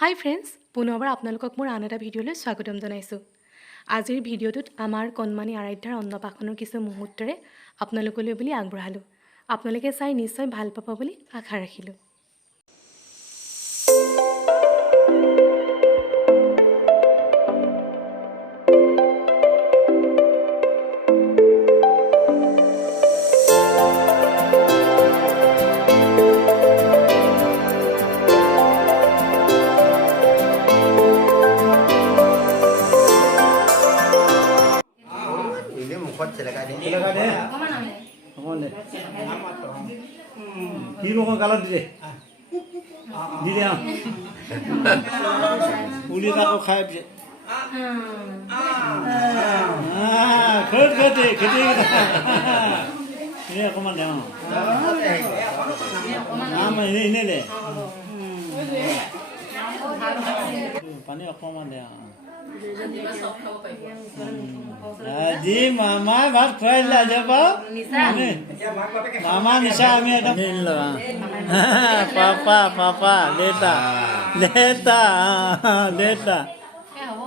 হাই friends, পুনৰবাৰ আপোনালোকক মোৰ আন এটা ভিডিঅ'লৈ স্বাগতম জনাইছোঁ। আজিৰ ভিডিঅ'টোত আমাৰ কণমানি আৰাধ্যাৰ অন্নপ্ৰাশনৰ কিছু মুহূৰ্তৰে আপোনালোকলৈ বুলি আগবঢ়ালোঁ। আপোনালোকে চাই নিশ্চয় ভাল পাব বুলি আশা ৰাখিলোঁ। Hero kan kalah dia. Dia. Uli tak kau kaya dia. Kede. Ini aku mana dia? Nama ini deh. Pani aku mana dia? Jadi mama baru kaya aja pak. Mama Nisa kami ada. Papa, leta.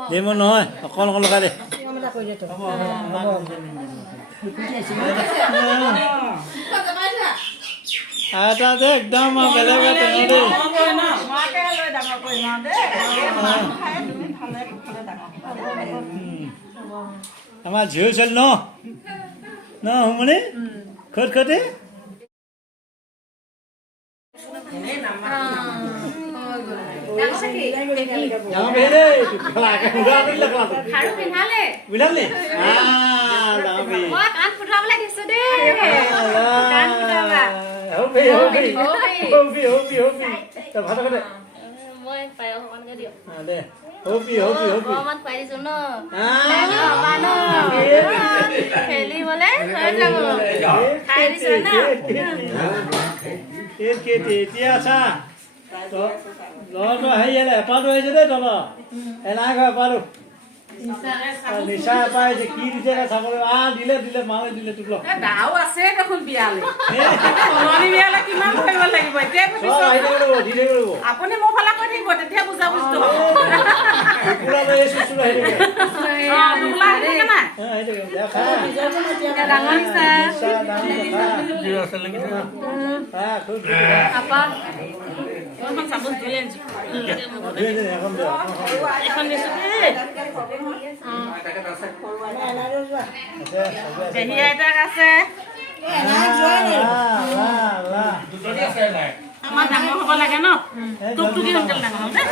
Dia mau noy, kalau kali. Ada deh, dam bela tengok Ama jauh sel no, humne, khat eh? Jangan beda, kelak udah bilang kelak. Harus pinhale. Bilang ni? Jangan beda. Wah, kan putra lagi sudah. Kan putra. Hobi. Tak apa tak. Mau pai orang ke dia? Ada. Hobi. Mau man pai di sana. Mana? Heli boleh? Ada mau. Pai di sana. Dia sah. Lo hai ya, apa tu aja deh tu lo. Enak apa tu? Nisa apa aja kiri je lah sama lo. Dile mau dile tu lo. Dah asyik aku biar. Orang ni biar lagi mana kau lagi buat? Dia pun bisa. Dile dulu. Apa ni mau falak ni buat? Dia pun bisa tu. Pulang lagi susu lah ini. Pulang ni kan? Itu dia kan. Dangan Nisa. Dia asal lagi sana. Cool. Apa? Orang sabun jualan. Dia akan dia. Ikan ni sudah. Jadi ada kasih. Amat dangan apa lagi no? Tuk yang jalan dangan, deh.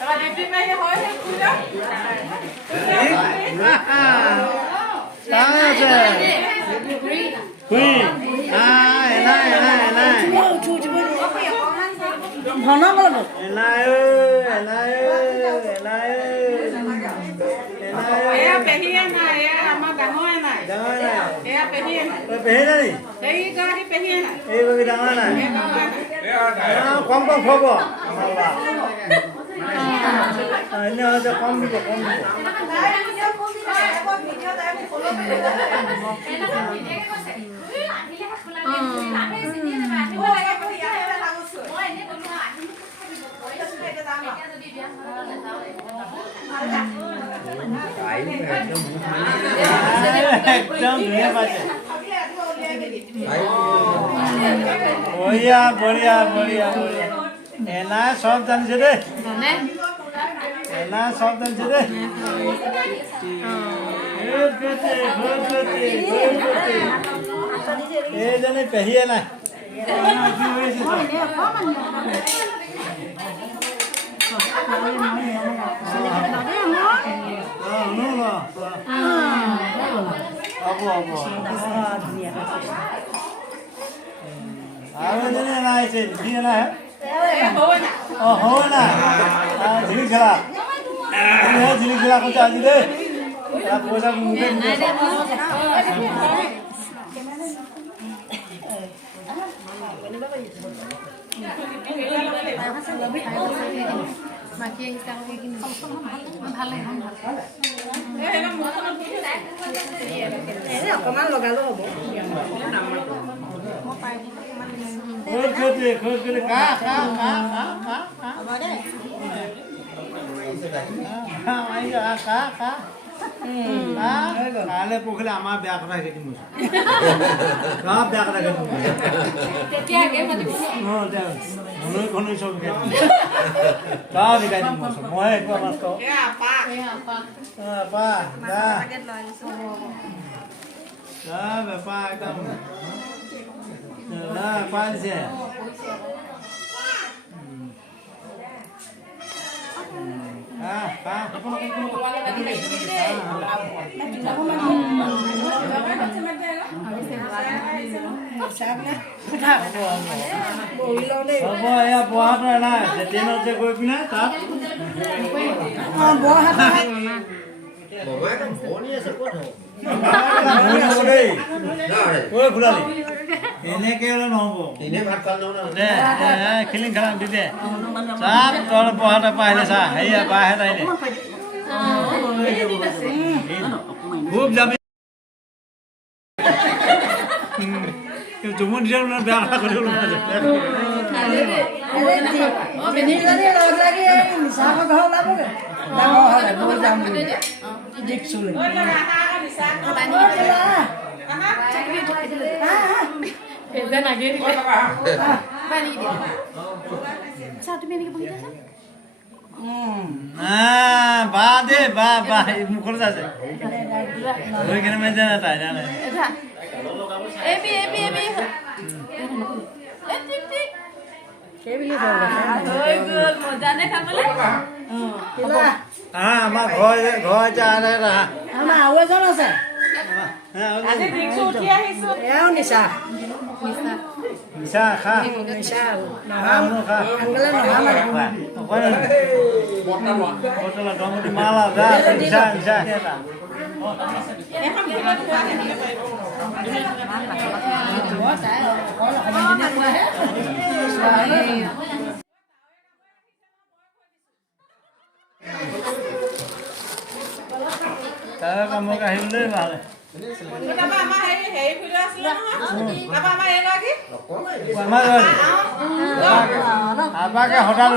Kalau di sini ya hoy kuda. Sangat je. Queen. Enak. Mana kalau? Enak. Ya pehian lah ya, amat dangan lah. Ya pehian. Behena ni. Jadi kau di pehian. Bagi dangan lah. Kong fogo. Ini ada kong juga. Ekdam dunia baca. बढ़िया. एना सब जान छे रे एना सब जान छे रे ए जने कहिए ना Dia lah. Oh na. Jilik jala. Ini jilik jala kau cari deh. Apa pasal mungkin? Maki yang sekarang kayak gini. Hal. Ini apa mana lo galau bu? Good. কা কালে পখিলে আমাৰ বেয়া কথা শিকি মোৰ সব বেয়া কথা শিকি ঘনৈ চব সব শিকাই দিম মই একো মাছ বেপা একদম পাইছে ট্ৰেইনতে গৈ পিনে তাত এনেকে হলে নহব খেলিং খেলাম দিদে চাপ তল পঢ়াতে পাইলে চা হেৰিয়া বাহেত আহিলে খুব যাবি জুমন দিলে বেয়া কথা কৰিব বা দে বা মুখত আছে কেনে মানে জানা তাই জানে আমাৰ ঘৰ এতিয়া আমাৰ আৰু এজন আছে নিশা খা মালা যা নিশা নিশা তাৰ কামক আহিবলৈ ভাল আবাকে হঠাৎ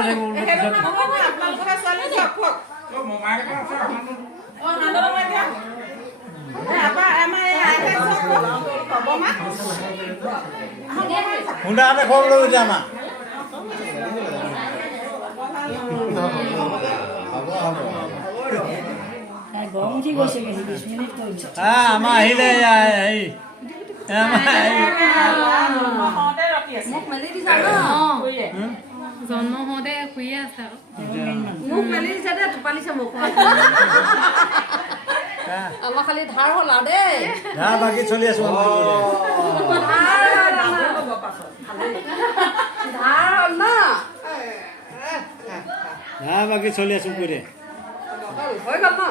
খুন্দাতে খবৰ লৈ যাম আমাৰ আহিলে জন্ম হওঁতে শুয়ে আছে আমাৰ খালি ধাৰ হ'ল আৰু দেই বাকী চলি আছো ধাৰ হ'ল ন বাকী চলি আছো কৈ দে হৈ গ'ল ন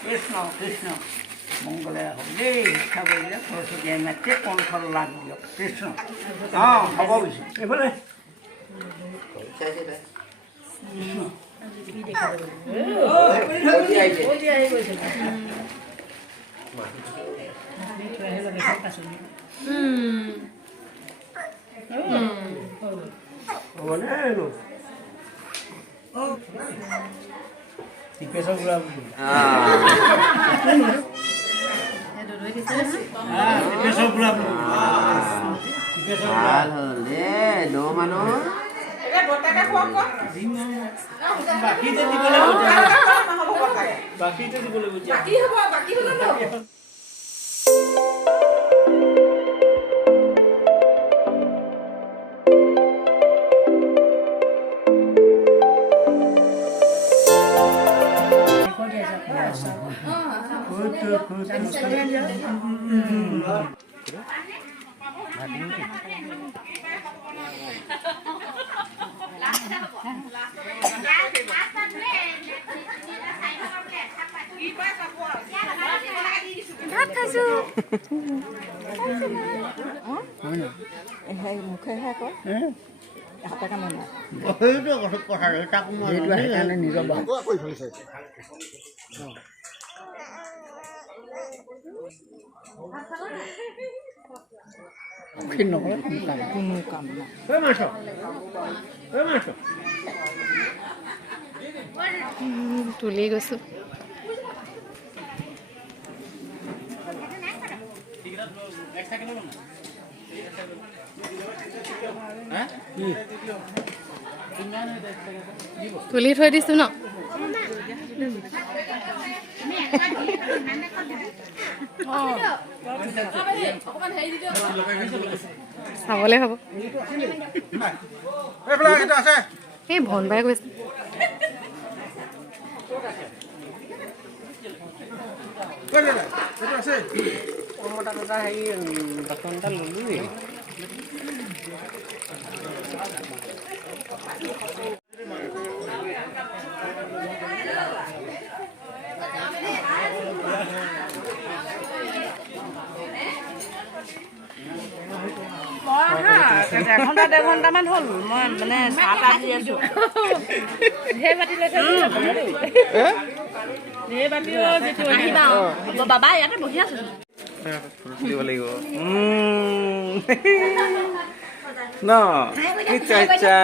কৃষ্ণ কৃষ্ণ মংগলে হওক দেই শিক্ষা কৰিলে সৰস্বতী মাতৃ কণ্ঠৰ লাভ দিয়ক কৃষ্ণ হ'ব গৈছে এইফালে খাইছোঁ মুখেহে কয় হাতে কামে নাই সেইটো কথা তাকো সেইকাৰণে নিজৰ কৰি চলিছে নকৰে কোনো কাম নাই তুলি গৈছোঁ তুলি থৈ দিছোঁ ন চাবলৈ হ'ব এই ভনবাই কৈছে এঘণ্টা 1.5 ঘণ্টামান হ'ল মই মানে চাহ তাহ দি আছোঁ সেই বাতি লৈছে সেই বাতি আহিবা বাবা ইয়াতে বহি আছোঁ দিব লাগিব ন আচ্ছা আচ্ছা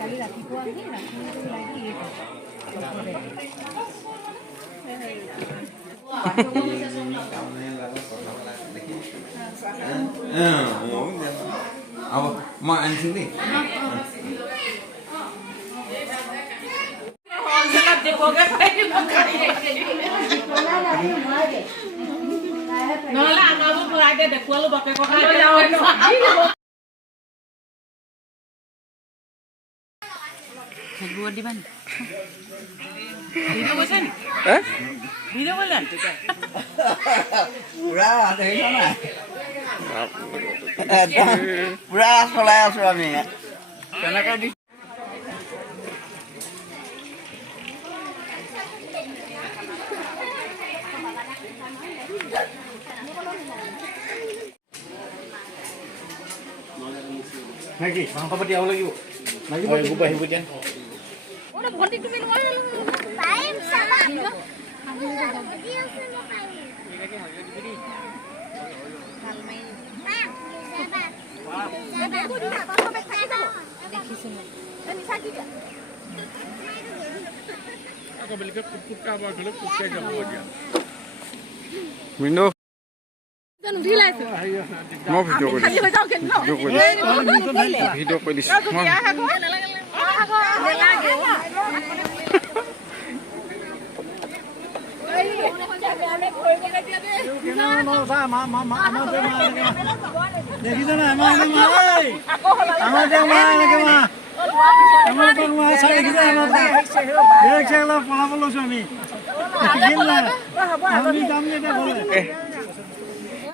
কালি ৰাতিপুৱা আহি মই আনিছোঁ দেই নহ'লে আমাকো ভৰাই দে দেখুৱালো বাপেকক ফেচবুকত দিবা নি ভিডিঅ' কৈছে নি ভিডিঅ' কৰিলে পুৰা দেখিছ নাই পুৰা চলাই আছো আমি তেনেকে দি নাকি মাংস পাতি আহ লাগিব লাগিব আহিব এতিয়া ভণ্টি তুমি টাইম চাবা মিনু মই ভিডিঅ' কৰি দিছোঁ দেখিছ না আমাৰ পলাব লৈছো আমি যাম এতিয়া